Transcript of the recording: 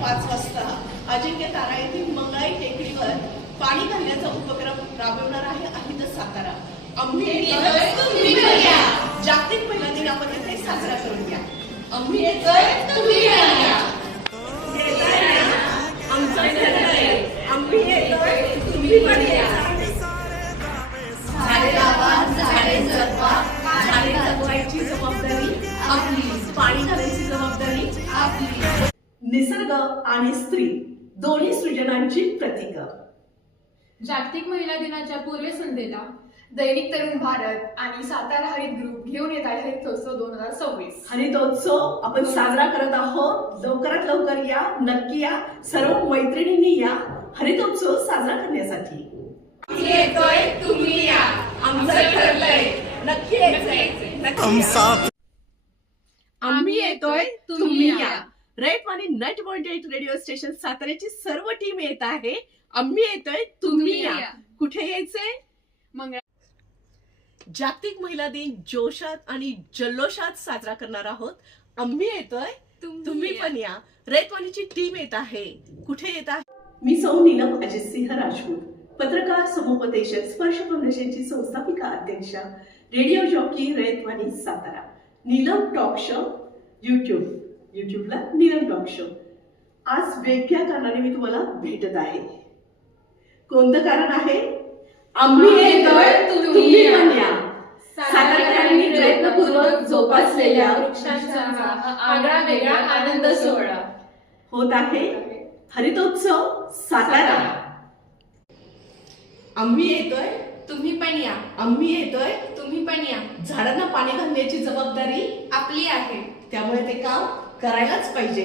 5 वाजता अजिंक्य तारा येथील मंगळाई टेकडीवर पाणी घालण्याचा उपक्रम राबवणार आहे अहित सातारा. आम्ही येतोय तुम्ही पण या. जागतिक महिला दिन आपण इथे साजरा करूया. आम्ही येतोय तुम्ही पण या. येताय ना? आमचं ठरलंय. आम्ही येतोय तुम्ही पण या. झाडे लावा, झाडे जगवा. झाडे जगवायची जबाबदारी आपली. पाणी घालायची जबाबदारी आपली. निसर्ग आणि स्त्री दोन्ही सृजनांची प्रतीक. जागतिक महिला दिनाच्या पूर्वसंध्येला दैनिक तरुण भारत आणि सातारा हरित ग्रुप घेऊन येत आहे हरितोत्सव 2026. हरितोत्सव आपण साजरा करत आहोत. लवकरात लवकर या, नक्की या. सर्व मैत्रिणींनी या हरितोत्सव साजरा करण्यासाठी. येतोय तुम्ही या. आमचं ठरलंय. नक्की यायचंय. आम्ही येतोय तुम्ही या. रेड आणि नट पॉइंट रेडिओ स्टेशन साताऱ्याची सर्व टीम येत आहे. आम्ही येतोय तुम्ही या. कुठे यायचंय? मंगळा. जागतिक महिला दिन जोशात आणि जल्लोषात साजरा करणार आहोत. आम्ही येतोय तुम्ही पण या. रेतवाणीची टीम येत आहे. कुठे येत आहे? मी सौ नीलम अजित सिंह राजपूत, पत्रकार, समुपदेशक, स्पर्श फाउंडेशनची संस्थापिका अध्यक्षा, radio jockey Retwani Satara. Neelam talk show युट्यूबला नीलम टॉक शो. आज वेगळ्या कारणाने मी तुम्हाला भेटत आहे. कोणतं कारण आहे? आम्ही येतोय तुम्ही पण या. सातारकरांनी प्रयत्नपूर्वक जोपासलेल्या वृक्षांचा आगळा वेगळा आनंद सोहळा होत आहे हरितोत्सव सातारा. आम्ही येतोय तुम्ही पण या. आम्ही येतोय तुम्ही पण या. झाडांना पाणी घालण्याची जबाबदारी आपली आहे. त्यामुळे ते काम करायलाच पाहिजे.